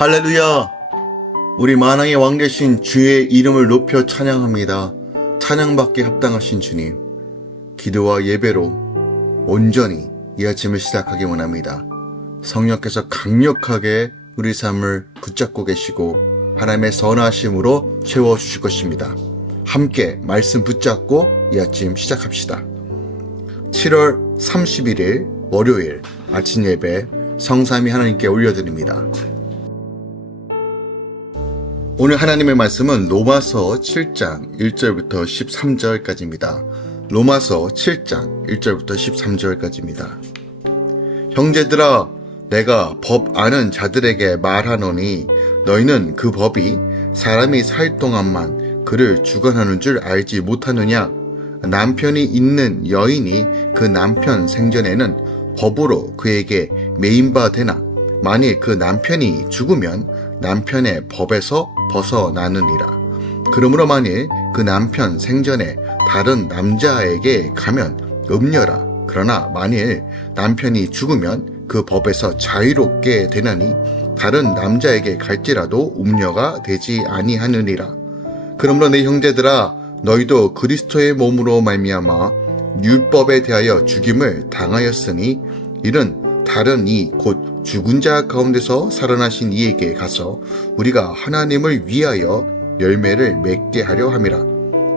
할렐루야! 우리 만왕의 왕 되신 주의 이름을 높여 찬양합니다. 찬양받기에 합당하신 주님, 기도와 예배로 온전히 이 아침을 시작하기 원합니다. 성령께서 강력하게 우리 삶을 붙잡고 계시고 하나님의 선하심으로 채워주실 것입니다. 함께 말씀 붙잡고 이 아침 시작합시다. 7월 31일 월요일 아침 예배 성삼위 하나님께 올려드립니다. 오늘 하나님의 말씀은 로마서 7장 1절부터 13절까지입니다. 로마서 7장 1절부터 13절까지입니다. 형제들아, 내가 법 아는 자들에게 말하노니 너희는 그 법이 사람이 살 동안만 그를 주관하는 줄 알지 못하느냐? 남편이 있는 여인이 그 남편 생전에는 법으로 그에게 매인바 되나? 만일 그 남편이 죽으면 남편의 법에서 벗어나느니라. 그러므로 만일 그 남편 생전에 다른 남자에게 가면 음녀라. 그러나 만일 남편이 죽으면 그 법에서 자유롭게 되나니 다른 남자에게 갈지라도 음녀가 되지 아니하느니라. 그러므로 내 형제들아, 너희도 그리스도의 몸으로 말미암아 율법에 대하여 죽임을 당하였으니 이는 다른 이 곧 죽은 자 가운데서 살아나신 이에게 가서 우리가 하나님을 위하여 열매를 맺게 하려 함이라.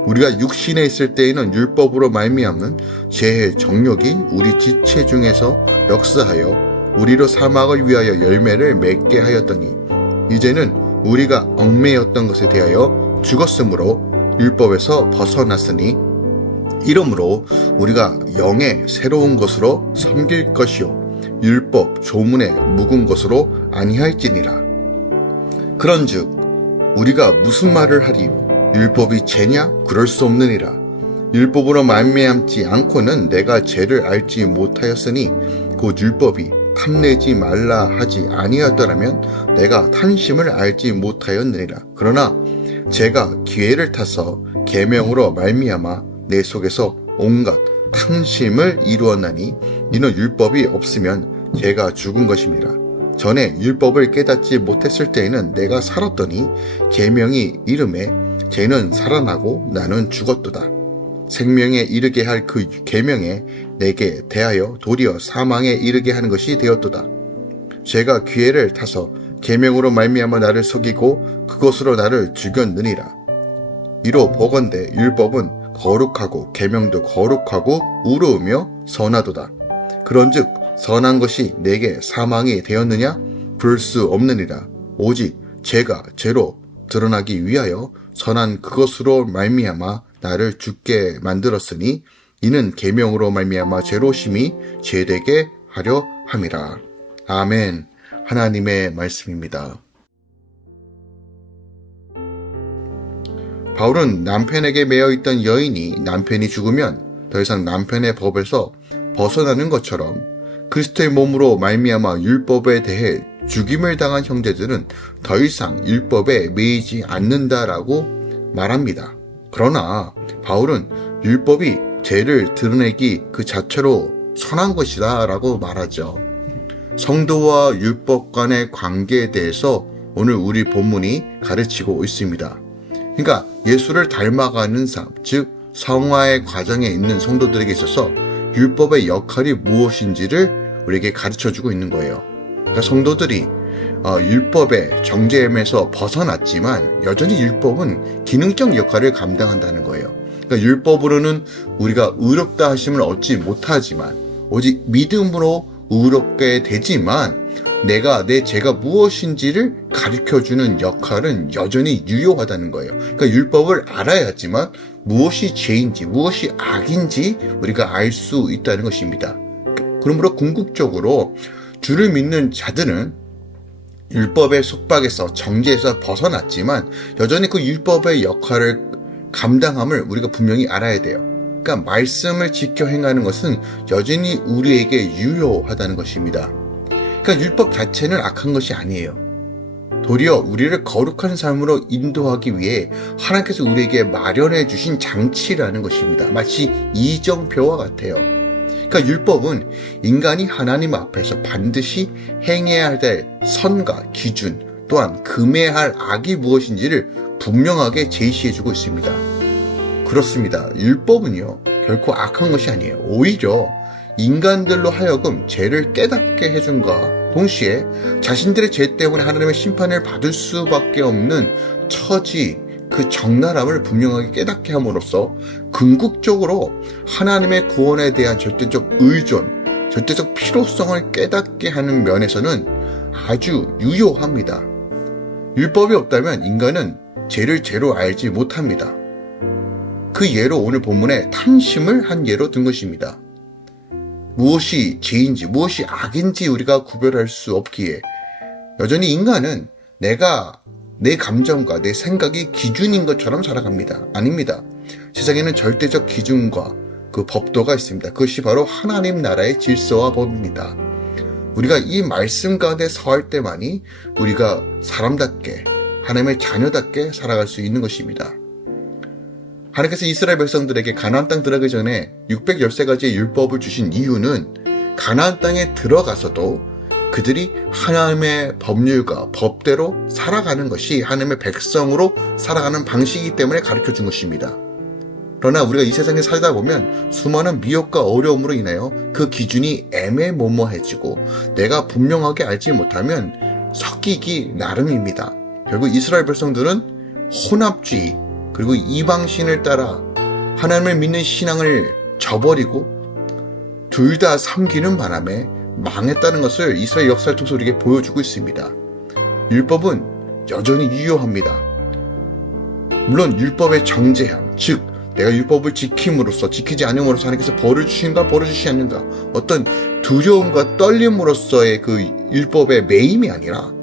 우리가 육신에 있을 때에는 율법으로 말미암는 죄의 정욕이 우리 지체 중에서 역사하여 우리로 사막을 위하여 열매를 맺게 하였더니 이제는 우리가 얽매였던 것에 대하여 죽었으므로 율법에서 벗어났으니 이러므로 우리가 영의 새로운 것으로 섬길 것이요 율법 조문에 묵은 것으로 아니할지니라. 그런즉 우리가 무슨 말을 하리요? 율법이 죄냐? 그럴 수 없느니라. 율법으로 말미암지 않고는 내가 죄를 알지 못하였으니 곧 율법이 탐내지 말라 하지 아니하였더라면 내가 탐심을 알지 못하였느니라. 그러나 제가 기회를 타서 계명으로 말미암아 내 속에서 온갖 탐심을 이루었나니 이는 율법이 없으면 죄가 죽은 것입니다. 전에 율법을 깨닫지 못했을 때에는 내가 살았더니 계명이 이름에 죄는 살아나고 나는 죽었도다. 생명에 이르게 할 그 계명에 내게 대하여 도리어 사망에 이르게 하는 것이 되었도다. 죄가 기회를 타서 계명으로 말미암아 나를 속이고 그것으로 나를 죽였느니라. 이로 보건대 율법은 거룩하고 계명도 거룩하고 의로우며 선하도다. 그런즉 선한 것이 내게 사망이 되었느냐? 그럴 수 없느니라. 오직 죄가 죄로 드러나기 위하여 선한 그것으로 말미암아 나를 죽게 만들었으니 이는 계명으로 말미암아 죄로심이 죄되게 하려 함이라. 아멘. 하나님의 말씀입니다. 바울은 남편에게 매여있던 여인이 남편이 죽으면 더 이상 남편의 법에서 벗어나는 것처럼 그리스도의 몸으로 말미암아 율법에 대해 죽임을 당한 형제들은 더 이상 율법에 매이지 않는다라고 말합니다. 그러나 바울은 율법이 죄를 드러내기 그 자체로 선한 것이다 라고 말하죠. 성도와 율법 간의 관계에 대해서 오늘 우리 본문이 가르치고 있습니다. 그러니까 예수를 닮아가는 삶, 즉 성화의 과정에 있는 성도들에게 있어서 율법의 역할이 무엇인지를 우리에게 가르쳐주고 있는 거예요. 그러니까 성도들이 율법의 정죄임에서 벗어났지만 여전히 율법은 기능적 역할을 감당한다는 거예요. 그러니까 율법으로는 우리가 의롭다 하심을 얻지 못하지만 오직 믿음으로 의롭게 되지만 내가 내 죄가 무엇인지를 가르쳐주는 역할은 여전히 유효하다는 거예요. 그러니까 율법을 알아야지만 무엇이 죄인지 무엇이 악인지 우리가 알 수 있다는 것입니다. 그러므로 궁극적으로 주를 믿는 자들은 율법의 속박에서 정죄에서 벗어났지만 여전히 그 율법의 역할을 감당함을 우리가 분명히 알아야 돼요. 그러니까 말씀을 지켜 행하는 것은 여전히 우리에게 유효하다는 것입니다. 그러니까 율법 자체는 악한 것이 아니에요. 도리어 우리를 거룩한 삶으로 인도하기 위해 하나님께서 우리에게 마련해 주신 장치라는 것입니다. 마치 이정표와 같아요. 그러니까 율법은 인간이 하나님 앞에서 반드시 행해야 될 선과 기준 또한 금해할 악이 무엇인지를 분명하게 제시해주고 있습니다. 그렇습니다. 율법은요, 결코 악한 것이 아니에요. 오히려 인간들로 하여금 죄를 깨닫게 해준과 동시에 자신들의 죄 때문에 하나님의 심판을 받을 수밖에 없는 처지, 그 적나라함을 분명하게 깨닫게 함으로써 궁극적으로 하나님의 구원에 대한 절대적 의존, 절대적 필요성을 깨닫게 하는 면에서는 아주 유효합니다. 율법이 없다면 인간은 죄를 죄로 알지 못합니다. 그 예로 오늘 본문에 탐심을 한 예로 든 것입니다. 무엇이 죄인지 무엇이 악인지 우리가 구별할 수 없기에 여전히 인간은 내 감정과 내 생각이 기준인 것처럼 살아갑니다. 아닙니다. 세상에는 절대적 기준과 그 법도가 있습니다. 그것이 바로 하나님 나라의 질서와 법입니다. 우리가 이 말씀 가운데 서할 때만이 우리가 사람답게 하나님의 자녀답게 살아갈 수 있는 것입니다. 하나님께서 이스라엘 백성들에게 가나안 땅 들어가기 전에 613가지의 율법을 주신 이유는 가나안 땅에 들어가서도 그들이 하나님의 법률과 법대로 살아가는 것이 하나님의 백성으로 살아가는 방식이기 때문에 가르쳐 준 것입니다. 그러나 우리가 이 세상에 살다 보면 수많은 미혹과 어려움으로 인하여 그 기준이 애매모호해지고 내가 분명하게 알지 못하면 섞이기 나름입니다. 결국 이스라엘 백성들은 혼합주의 그리고 이방신을 따라 하나님을 믿는 신앙을 저버리고 둘 다 섬기는 바람에 망했다는 것을 이스라엘 역사를 통해서 우리에게 보여주고 있습니다. 율법은 여전히 유효합니다. 물론 율법의 정죄함, 즉 내가 율법을 지킴으로써 지키지 않음으로써 하나님께서 벌을 주시는가 벌을 주시지 않는가 어떤 두려움과 떨림으로써의 그 율법의 매임이 아니라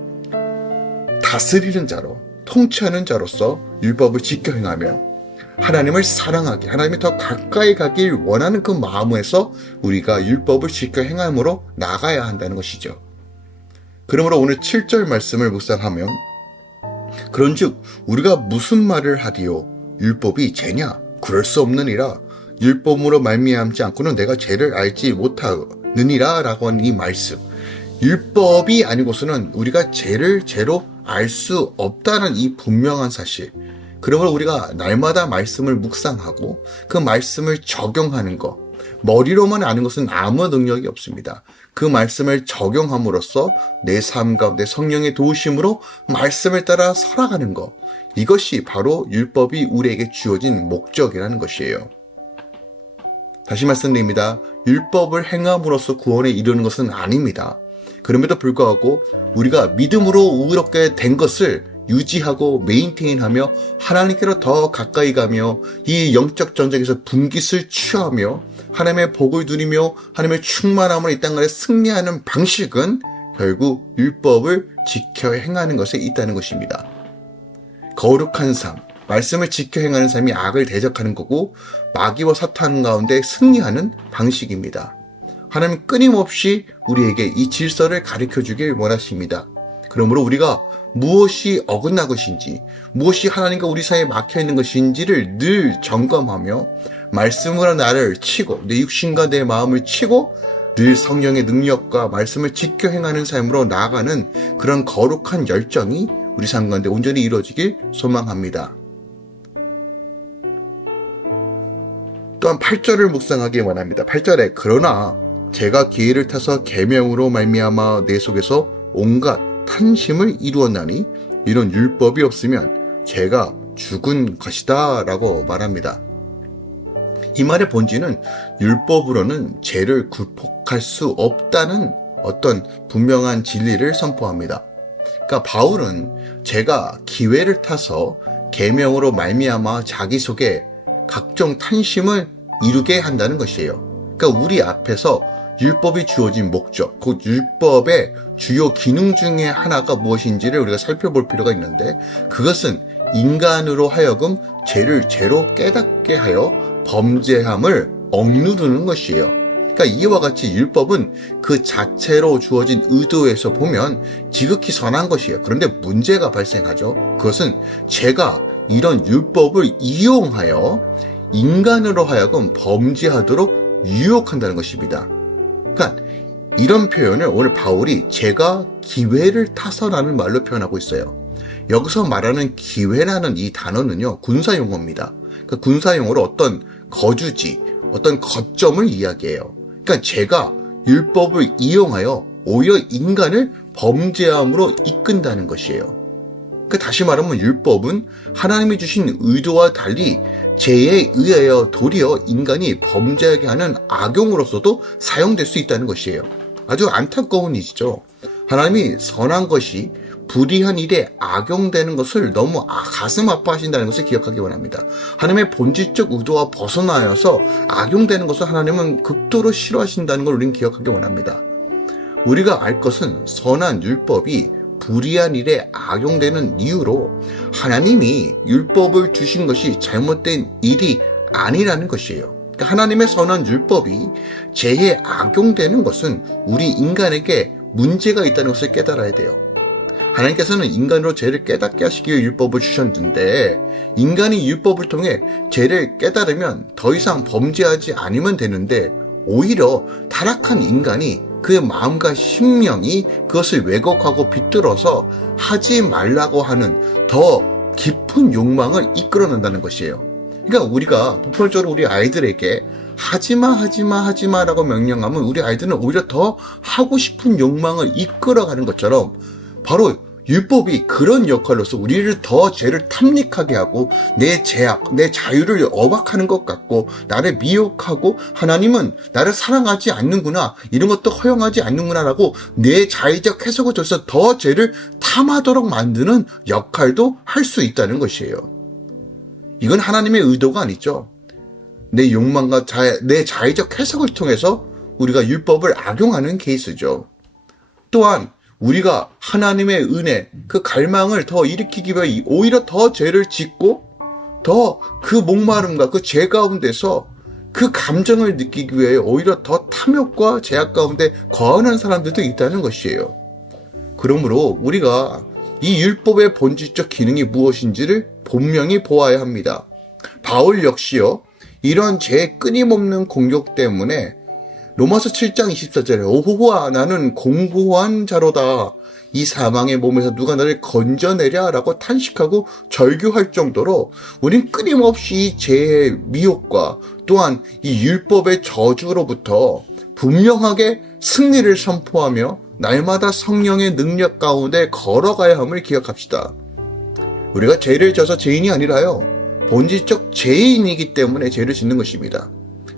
다스리는 자로 통치하는 자로서 율법을 지켜 행하며 하나님을 사랑하게 하나님이 더 가까이 가길 원하는 그 마음에서 우리가 율법을 지켜 행함으로 나가야 한다는 것이죠. 그러므로 오늘 7절 말씀을 묵상하면 그런즉 우리가 무슨 말을 하리요 율법이 죄냐 그럴 수 없느니라 율법으로 말미암지 않고는 내가 죄를 알지 못하느니라 라고 하는 이 말씀 율법이 아니고서는 우리가 죄를 죄로 알 수 없다는 이 분명한 사실 그러므로 우리가 날마다 말씀을 묵상하고 그 말씀을 적용하는 것 머리로만 아는 것은 아무 능력이 없습니다. 그 말씀을 적용함으로써 내 삶 가운데 성령의 도우심으로 말씀을 따라 살아가는 것 이것이 바로 율법이 우리에게 주어진 목적이라는 것이에요. 다시 말씀드립니다. 율법을 행함으로써 구원에 이르는 것은 아닙니다. 그럼에도 불구하고 우리가 믿음으로 의롭게 된 것을 유지하고 메인테인하며 하나님께로 더 가까이 가며 이 영적 전쟁에서 분깃을 취하며 하나님의 복을 누리며 하나님의 충만함을 이 땅에 승리하는 방식은 결국 율법을 지켜 행하는 것에 있다는 것입니다. 거룩한 삶, 말씀을 지켜 행하는 삶이 악을 대적하는 거고 마귀와 사탄 가운데 승리하는 방식입니다. 하나님 끊임없이 우리에게 이 질서를 가르쳐 주길 원하십니다. 그러므로 우리가 무엇이 어긋난 것인지 무엇이 하나님과 우리 사이에 막혀있는 것인지를 늘 점검하며 말씀으로 나를 치고 내 육신과 내 마음을 치고 늘 성령의 능력과 말씀을 지켜 행하는 삶으로 나아가는 그런 거룩한 열정이 우리 삶 가운데 온전히 이루어지길 소망합니다. 또한 8절을 묵상하기 원합니다. 8절에 그러나 제가 기회를 타서 계명으로 말미암아 내 속에서 온갖 탐심을 이루었나니 이런 율법이 없으면 제가 죽은 것이다 라고 말합니다. 이 말의 본질은 율법으로는 죄를 굴복할 수 없다는 어떤 분명한 진리를 선포합니다. 그러니까 바울은 제가 기회를 타서 계명으로 말미암아 자기 속에 각종 탐심을 이루게 한다는 것이에요. 그러니까 우리 앞에서 율법이 주어진 목적, 곧 율법의 주요 기능 중에 하나가 무엇인지를 우리가 살펴볼 필요가 있는데 그것은 인간으로 하여금 죄를 죄로 깨닫게 하여 범죄함을 억누르는 것이에요. 그러니까 이와 같이 율법은 그 자체로 주어진 의도에서 보면 지극히 선한 것이에요. 그런데 문제가 발생하죠. 그것은 죄가 이런 율법을 이용하여 인간으로 하여금 범죄하도록 유혹한다는 것입니다. 그러니까 이런 표현을 오늘 바울이 제가 기회를 타서라는 말로 표현하고 있어요. 여기서 말하는 기회라는 이 단어는요, 군사용어입니다. 그러니까 군사용어로 어떤 거주지, 어떤 거점을 이야기해요. 그러니까 제가 율법을 이용하여 오히려 인간을 범죄함으로 이끈다는 것이에요. 그러니까 다시 말하면 율법은 하나님이 주신 의도와 달리 죄에 의하여 도리어 인간이 범죄하게 하는 악용으로서도 사용될 수 있다는 것이에요. 아주 안타까운 일이죠. 하나님이 선한 것이 불의한 일에 악용되는 것을 너무 가슴 아파하신다는 것을 기억하기 원합니다. 하나님의 본질적 의도와 벗어나여서 악용되는 것을 하나님은 극도로 싫어하신다는 걸 우리는 기억하기 원합니다. 우리가 알 것은 선한 율법이 불의한 일에 악용되는 이유로 하나님이 율법을 주신 것이 잘못된 일이 아니라는 것이에요. 그러니까 하나님의 선한 율법이 죄에 악용되는 것은 우리 인간에게 문제가 있다는 것을 깨달아야 돼요. 하나님께서는 인간으로 죄를 깨닫게 하시기 위해 율법을 주셨는데 인간이 율법을 통해 죄를 깨달으면 더 이상 범죄하지 않으면 되는데 오히려 타락한 인간이 그의 마음과 심령이 그것을 왜곡하고 비뚤어서 하지 말라고 하는 더 깊은 욕망을 이끌어낸다는 것이에요. 그러니까 우리가 보편적으로 우리 아이들에게 하지마라고 명령하면 우리 아이들은 오히려 더 하고 싶은 욕망을 이끌어가는 것처럼 바로 율법이 그런 역할로서 우리를 더 죄를 탐닉하게 하고 내 죄악, 내 자유를 억압하는 것 같고 나를 미혹하고 하나님은 나를 사랑하지 않는구나, 이런 것도 허용하지 않는구나라고 내 자의적 해석을 통해서 더 죄를 탐하도록 만드는 역할도 할 수 있다는 것이에요. 이건 하나님의 의도가 아니죠. 내 욕망과 내 자의적 해석을 통해서 우리가 율법을 악용하는 케이스죠. 또한 우리가 하나님의 은혜, 그 갈망을 더 일으키기 위해 오히려 더 죄를 짓고 더 그 목마름과 그 죄 가운데서 그 감정을 느끼기 위해 오히려 더 탐욕과 죄악 가운데 거하는 사람들도 있다는 것이에요. 그러므로 우리가 이 율법의 본질적 기능이 무엇인지를 분명히 보아야 합니다. 바울 역시요, 이런 죄의 끊임없는 공격 때문에 로마서 7장 24절에 오호호아 나는 공고한 자로다, 이 사망의 몸에서 누가 나를 건져내랴 라고 탄식하고 절규할 정도로 우린 끊임없이 죄의 미혹과 또한 이 율법의 저주로부터 분명하게 승리를 선포하며 날마다 성령의 능력 가운데 걸어가야 함을 기억합시다. 우리가 죄를 져서 죄인이 아니라요, 본질적 죄인이기 때문에 죄를 짓는 것입니다.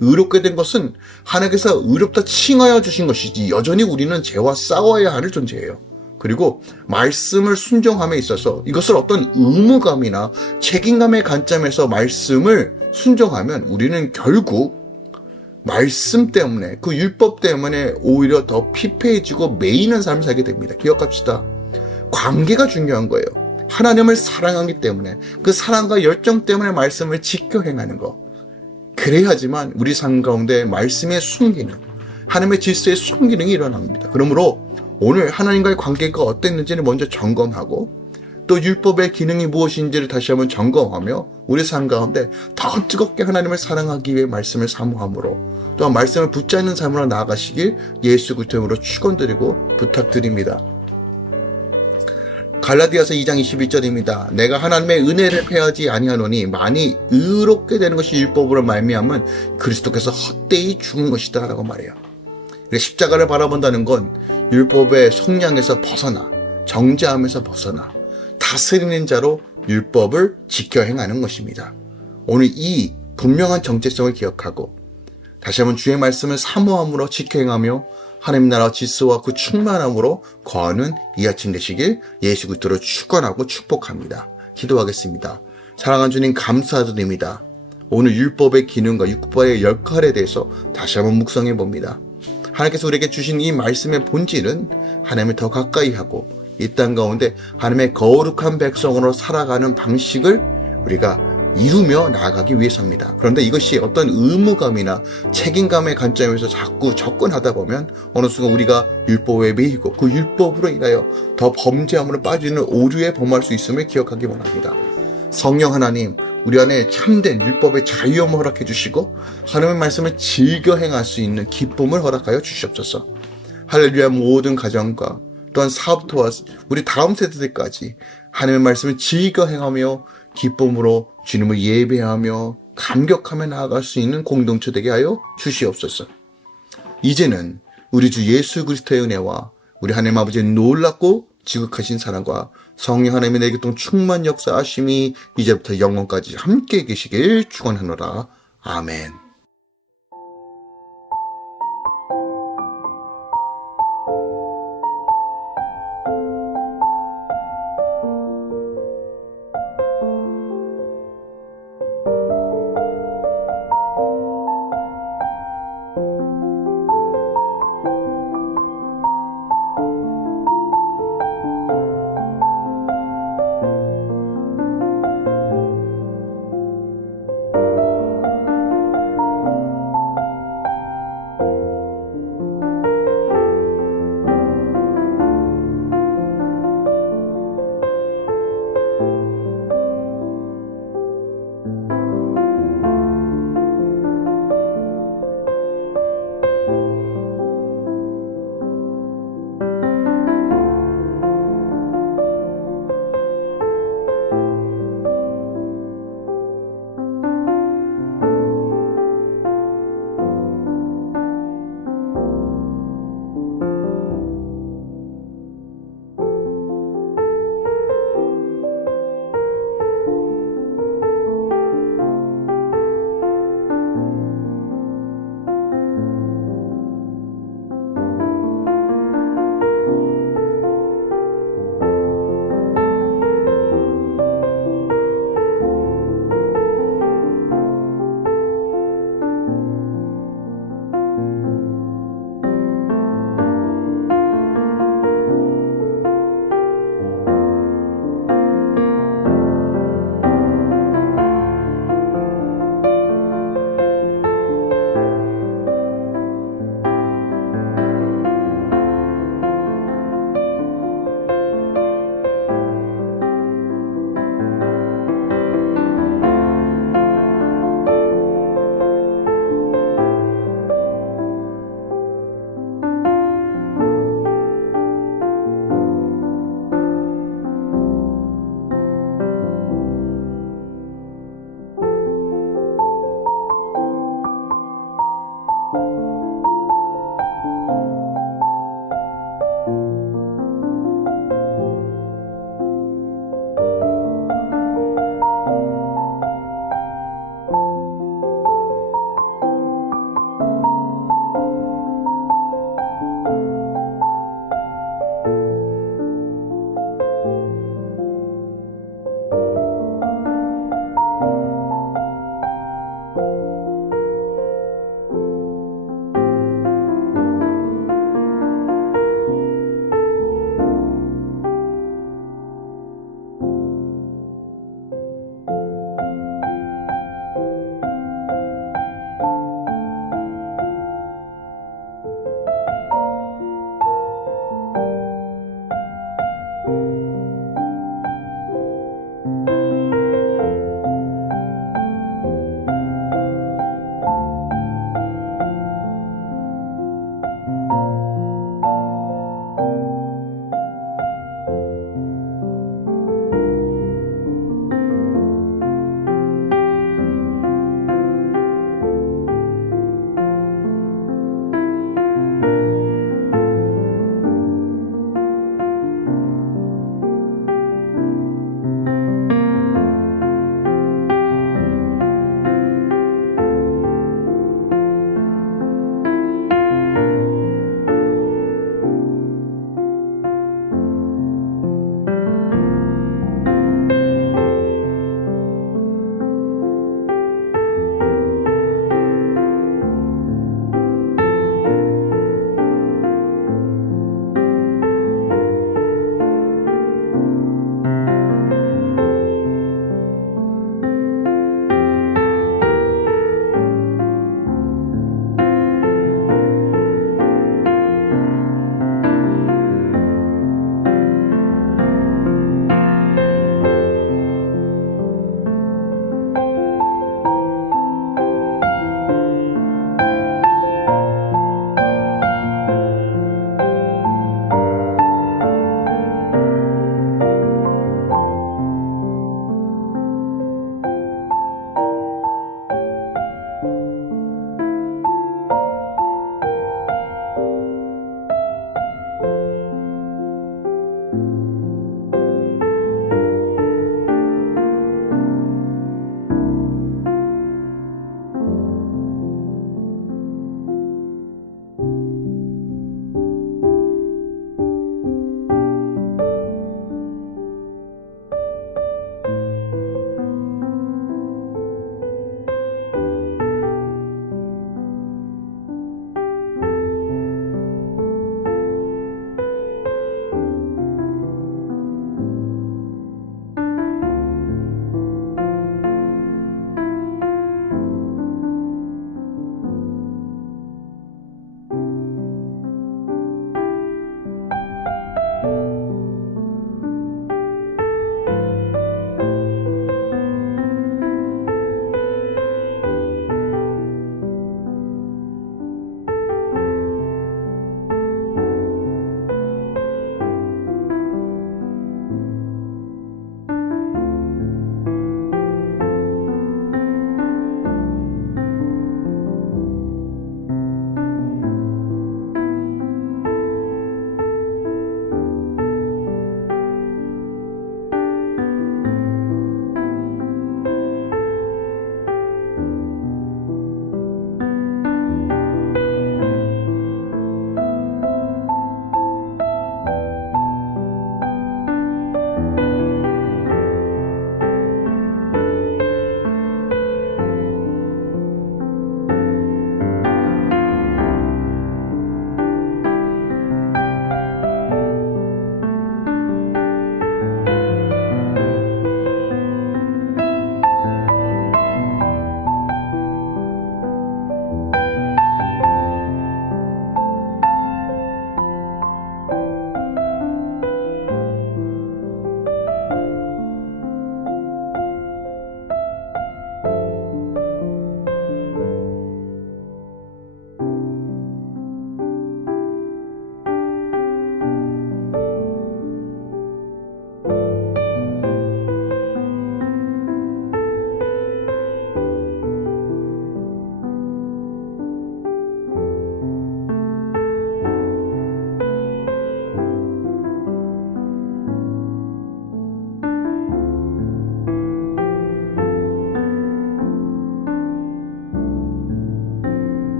의롭게 된 것은 하나님께서 의롭다 칭하여 주신 것이지 여전히 우리는 죄와 싸워야 할 존재예요. 그리고 말씀을 순종함에 있어서 이것을 어떤 의무감이나 책임감의 관점에서 말씀을 순종하면 우리는 결국 말씀 때문에, 그 율법 때문에 오히려 더 피폐해지고 매이는 삶을 살게 됩니다. 기억합시다. 관계가 중요한 거예요. 하나님을 사랑하기 때문에 그 사랑과 열정 때문에 말씀을 지켜 행하는 것, 그래야지만 우리 삶 가운데 말씀의 순기능, 하나님의 질서의 순기능이 일어납니다. 그러므로 오늘 하나님과의 관계가 어땠는지를 먼저 점검하고 또 율법의 기능이 무엇인지를 다시 한번 점검하며 우리 삶 가운데 더 뜨겁게 하나님을 사랑하기 위해 말씀을 사모함으로 또한 말씀을 붙잡는 삶으로 나아가시길 예수 그리스도 이름으로 축원드리고 부탁드립니다. 갈라디아서 2장 21절입니다. 내가 하나님의 은혜를 패하지 아니하노니 많이 의롭게 되는 것이 율법으로 말미암은 그리스도께서 헛되이 죽은 것이다 라고 말해요. 십자가를 바라본다는 건 율법의 속량에서 벗어나 정죄함에서 벗어나 다스리는 자로 율법을 지켜 행하는 것입니다. 오늘 이 분명한 정체성을 기억하고 다시 한번 주의 말씀을 사모함으로 지켜 행하며 하나님 나라 질서와 그 충만함으로 거하는 이 아침 되시길 예수 그리스도로 축원하고 축복합니다. 기도하겠습니다. 사랑하는 주님 감사드립니다. 오늘 율법의 기능과 율법의 역할에 대해서 다시 한번 묵상해 봅니다. 하나님께서 우리에게 주신 이 말씀의 본질은 하나님을 더 가까이 하고 이 땅 가운데 하나님의 거룩한 백성으로 살아가는 방식을 우리가 이루며 나아가기 위해서입니다. 그런데 이것이 어떤 의무감이나 책임감의 관점에서 자꾸 접근하다 보면 어느 순간 우리가 율법에 매이고 그 율법으로 인하여 더 범죄함으로 빠지는 오류에 범할 수 있음을 기억하기 원합니다. 성령 하나님, 우리 안에 참된 율법의 자유함을 허락해 주시고 하나님의 말씀을 즐겨 행할 수 있는 기쁨을 허락하여 주시옵소서. 할렐루야 모든 가정과 또한 사업터와 우리 다음 세대들까지 하나님의 말씀을 즐겨 행하며 기쁨으로 주님을 예배하며 감격하며 나아갈 수 있는 공동체 되게 하여 주시옵소서. 이제는 우리 주 예수 그리스도의 은혜와 우리 하나님 아버지의 놀랍고 지극하신 사랑과 성령 하나님의 내 교통 충만 역사하심이 이제부터 영원까지 함께 계시길 축원하노라. 아멘.